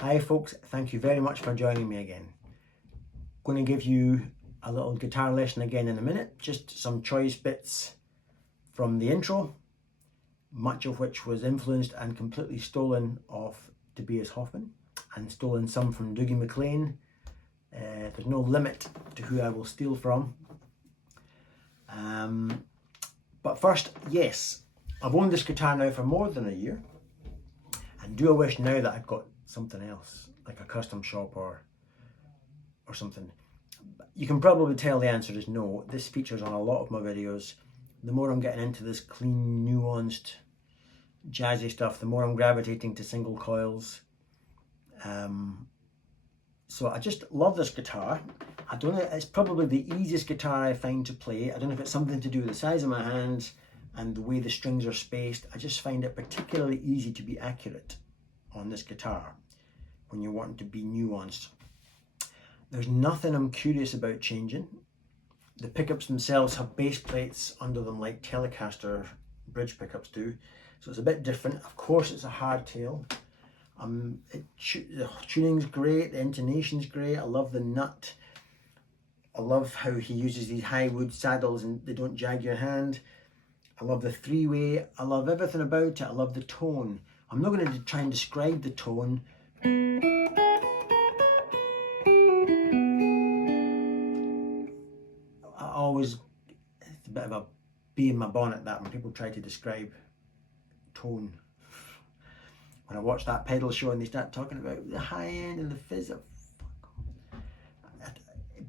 Hi folks, thank you very much for joining me again. Going to give you a little guitar lesson again in a minute, just some choice bits from the intro, much of which was influenced and completely stolen off Tobias Hoffman, and stolen some from Dougie Maclean. There's no limit to who I will steal from. But first, yes, I've owned this guitar now for more than a year, and do I wish now that I'd got something else, like a custom shop or something. You can probably tell the answer is no. This features on a lot of my videos. The more I'm getting into this clean, nuanced, jazzy stuff, the more I'm gravitating to single coils. So I just love this guitar. I don't know, it's probably the easiest guitar I find to play. I don't know if it's something to do with the size of my hands and the way the strings are spaced. I just find it particularly easy to be accurate on this guitar when you're wanting to be nuanced. There's nothing I'm curious about changing. The pickups themselves have base plates under them like Telecaster bridge pickups do, so it's a bit different. Of course it's a hardtail. The tuning's great, the intonation's great. I love the nut. I love how he uses these high wood saddles and they don't jag your hand. I love the three-way. I love everything about it. I love the tone. I'm not going to try and describe the tone. It's a bit of a bee in my bonnet that when people try to describe tone. When I watch that pedal show and they start talking about the high end and the fizz,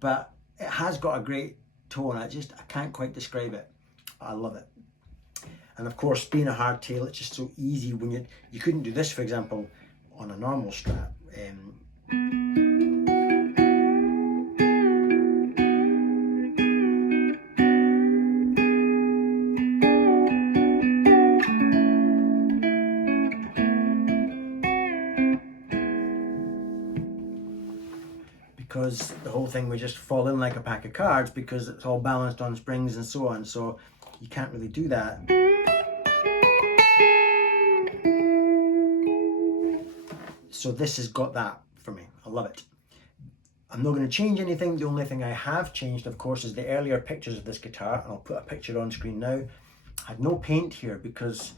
but it has got a great tone. I can't quite describe it. I love it. And of course, being a hardtail, it's just so easy when you couldn't do this, for example, on a normal Strat. because the whole thing would just fall in like a pack of cards because it's all balanced on springs and so on, so you can't really do that. So this has got that for me. I love it. I'm not going to change anything. The only thing I have changed, of course, is the earlier pictures of this guitar, and I'll put a picture on screen now. I had no paint here because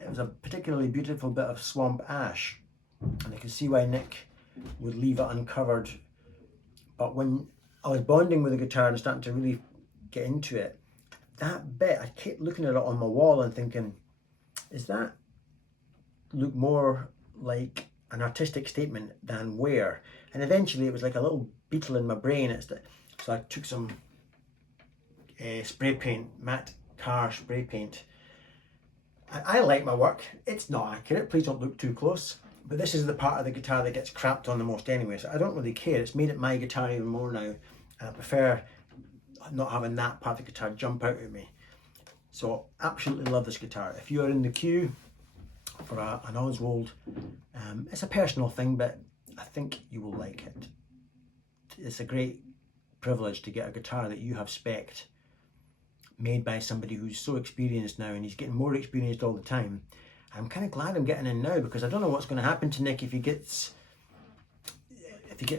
it was a particularly beautiful bit of swamp ash, and I can see why Nick would leave it uncovered. But when I was bonding with the guitar and starting to really get into it, that bit, I kept looking at it on my wall and thinking, is that look more like an artistic statement than wear? And eventually it was like a little beetle in my brain. So I took some spray paint, matte tar spray paint. I like my work. It's not accurate, please don't look too close. But this is the part of the guitar that gets crapped on the most anyway, so I don't really care. It's made it my guitar even more now, and I prefer not having that part of the guitar jump out at me. So absolutely love this guitar. If you are in the queue for an Oswald, it's a personal thing, but I think you will like it. It's a great privilege to get a guitar that you have spec'd, made by somebody who's so experienced now, and he's getting more experienced all the time. I'm kind of glad I'm getting in now, because I don't know what's going to happen to Nick if he gets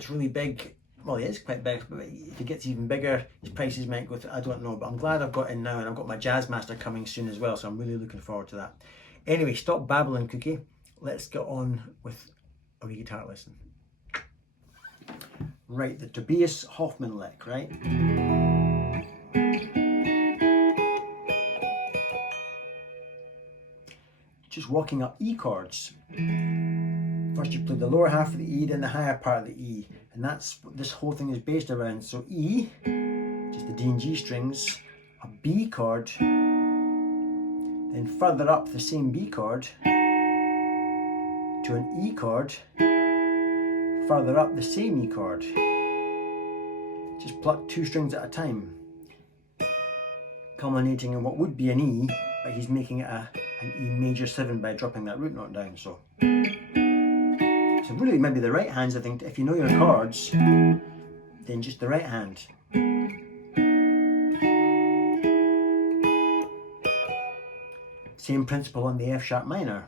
really big. Well, he is quite big, but if he gets even bigger, his prices might go through. I don't know, but I'm glad I've got in now, and I've got my Jazzmaster coming soon as well, so I'm really looking forward to that. Anyway, stop babbling, Cookie. Let's get on with a wee guitar lesson. Right, the Tobias Hoffman lick, right? Just walking up E chords. First you play the lower half of the E, then the higher part of the E, and that's what this whole thing is based around. So E, just the D and G strings, a B chord, then further up the same B chord to an E chord, further up the same E chord. Just pluck 2 strings at a time, culminating in what would be an E, but he's making it an E major 7 by dropping that root note down. So really maybe the right hands, I think, if you know your chords, then just the right hand. Same principle on the F sharp minor.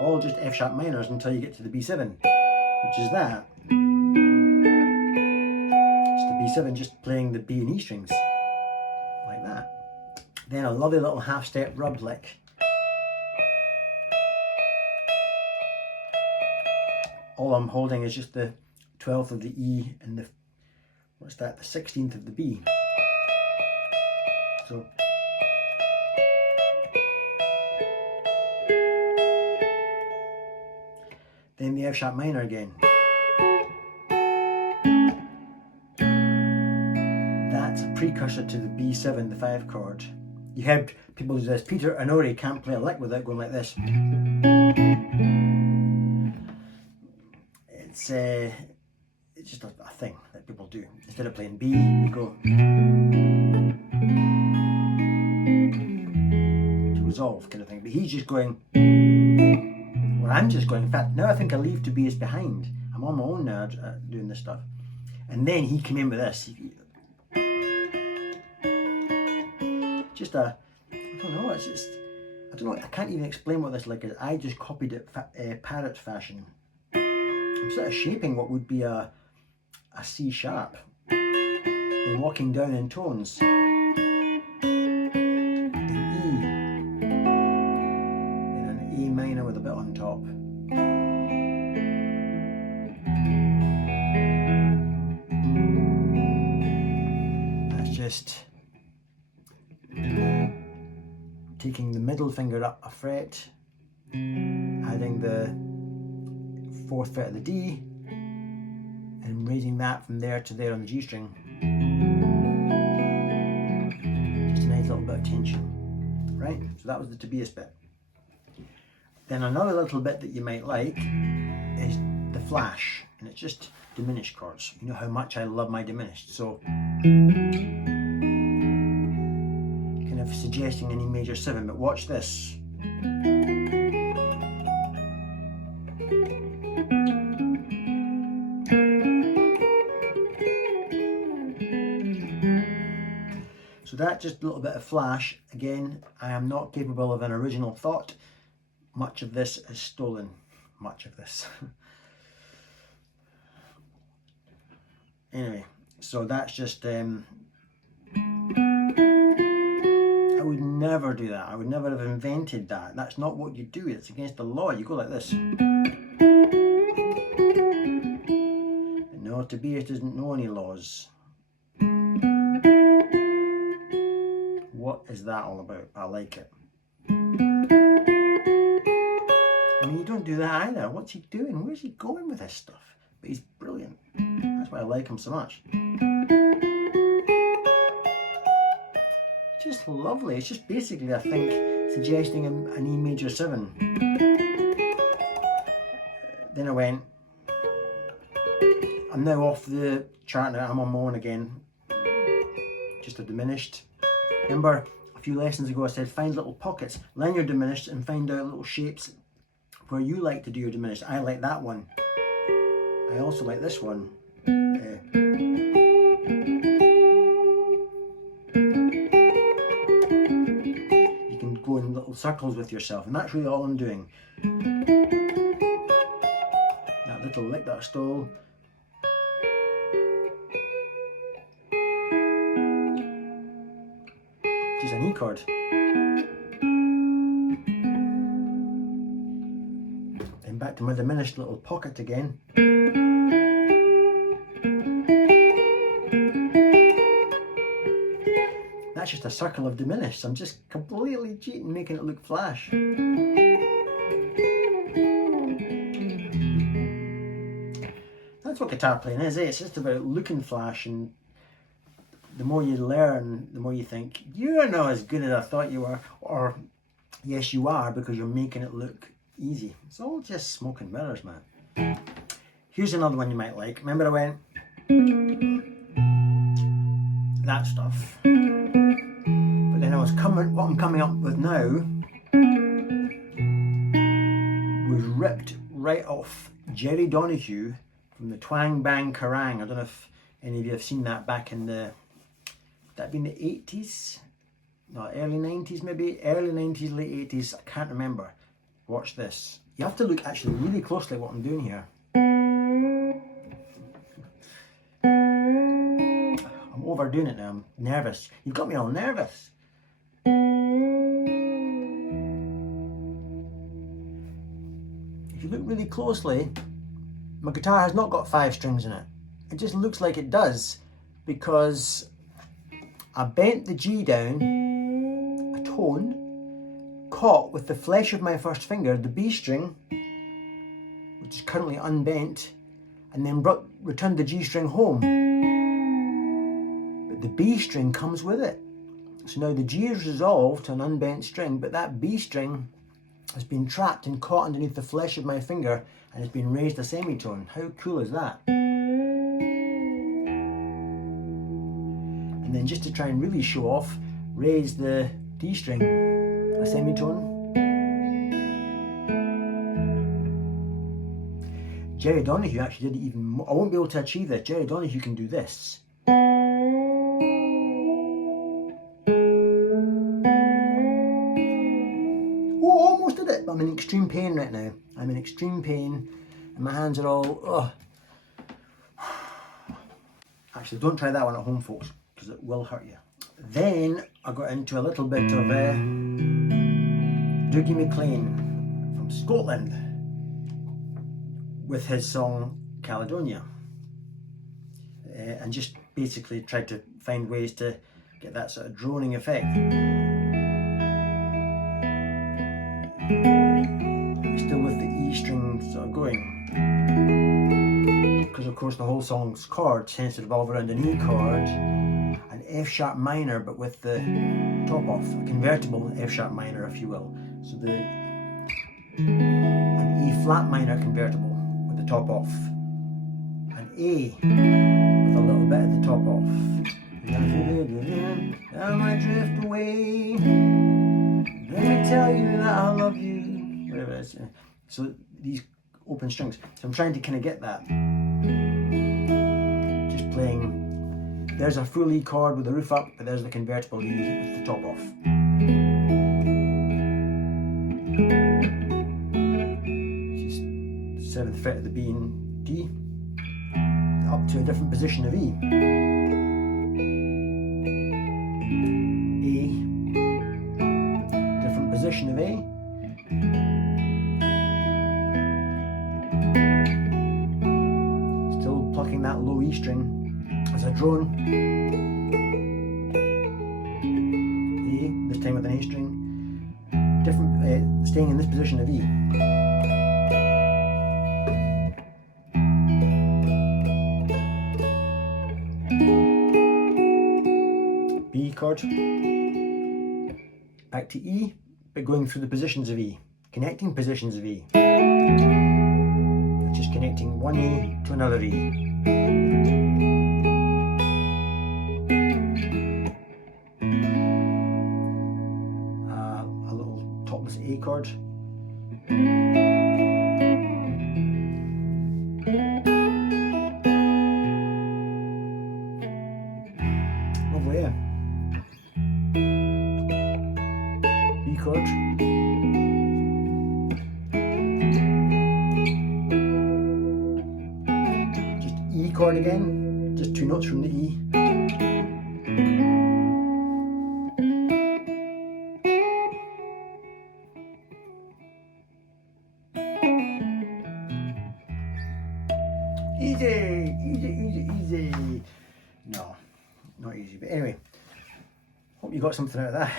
All just F sharp minors until you get to the B7, which is that. It's the B7 just playing the B and E strings, like that. Then a lovely little half step rub lick. All I'm holding is just the 12th of the E and the, what's that, the 16th of the B. So then the F sharp minor again. That's a precursor to the B7, the 5 chord. You heard people do this. Peter and Ori can't play a lick without going like this. It's just a thing that people do. Instead of playing B, you go to resolve, kind of thing. But he's just going, or I'm just going. In fact, now I think I leave to B is behind. I'm on my own now doing this stuff. And then he came in with this. Just I don't know, it's just, I don't know, I can't even explain what this lick is. I just copied it parrot fashion. I'm sort of shaping what would be a C sharp and walking down in tones. Then E, then an A minor with a bit on top. That's just taking the middle finger up a fret, adding the 4th fret of the D, and raising that from there to there on the G string. Just a nice little bit of tension, right? So that was the Tobias bit. Then another little bit that you might like is the flash, and it's just diminished chords. You know how much I love my diminished, so suggesting an E major 7, but watch this. that just a little bit of flash. Again, I am not capable of an original thought. Much of this is stolen. Much of this. Anyway, so that's just, I would never do that. I would never have invented that. That's not what you do. It's against the law. You go like this. But no, Tobias doesn't know any laws. What is that all about? I like it. I mean, you don't do that either. What's he doing? Where's he going with this stuff? But he's brilliant. That's why I like him so much. Just lovely. It's just basically, I think, suggesting an E major 7. Then I went, I'm now off the chart now, I'm on my own again. Just a diminished. Remember a few lessons ago I said find little pockets, learn your diminished and find out little shapes where you like to do your diminished. I like that one. I also like this one. You can go in little circles with yourself, and that's really all I'm doing. That little lick that I stole. Just an E chord. Then back to my diminished little pocket again. That's just a circle of diminished. I'm just completely cheating, making it look flash. That's what guitar playing is, eh? It's just about looking flash, and the more you learn, the more you think, you're not as good as I thought you were, or yes you are, because you're making it look easy. It's all just smoke and mirrors, man. Here's another one you might like. Remember I went, that stuff. But then what I'm coming up with now was ripped right off Jerry Donahue from the Twang Bang Kerrang. I don't know if any of you have seen that back in the, would that be in the 80s? No, early 90s maybe? Early 90s, late 80s, I can't remember. Watch this. You have to look actually really closely at what I'm doing here. I'm overdoing it now, I'm nervous. You've got me all nervous. If you look really closely, my guitar has not got 5 strings in it. It just looks like it does because I bent the G down a tone, caught with the flesh of my first finger the B string, which is currently unbent, and then returned the G string home. But the B string comes with it. So now the G is resolved to an unbent string, but that B string has been trapped and caught underneath the flesh of my finger and has been raised a semitone. How cool is that? And then just to try and really show off, raise the D string a semitone. Jerry Donahue actually did it even more. I won't be able to achieve this. Jerry Donahue can do this. Almost did it, but I'm in extreme pain right now. I'm in extreme pain and my hands are all, ugh. Actually, don't try that one at home, folks, because it will hurt you. Then I got into a little bit of Dougie Maclean from Scotland with his song Caledonia, and just basically tried to find ways to get that sort of droning effect. Still with the E string sort of going, because of course the whole song's chord tends to revolve around an E chord, an F sharp minor but with the top off, a convertible F sharp minor if you will. So an E flat minor convertible with the top off, an A with a little bit at the top off. I might drift away, let me tell you that I love you, whatever it is. So these open strings. So I'm trying to kind of get that. Just playing There's a full E chord with the roof up, but there's the convertible E with the top off. Just 7th fret of the B and D, up to a different position of E. A, different position of A. Still plucking that low E string as a drone. A, this time with an A string. Different, staying in this position of E. B chord. Back to E, but going through the positions of E. Connecting positions of E. Just connecting one E to another E. A little topless A chord. Lovely, yeah. B chord. Just E chord again, just 2 notes from the E. Easy, easy, easy, easy. No, not easy, but anyway, hope you got something out of that.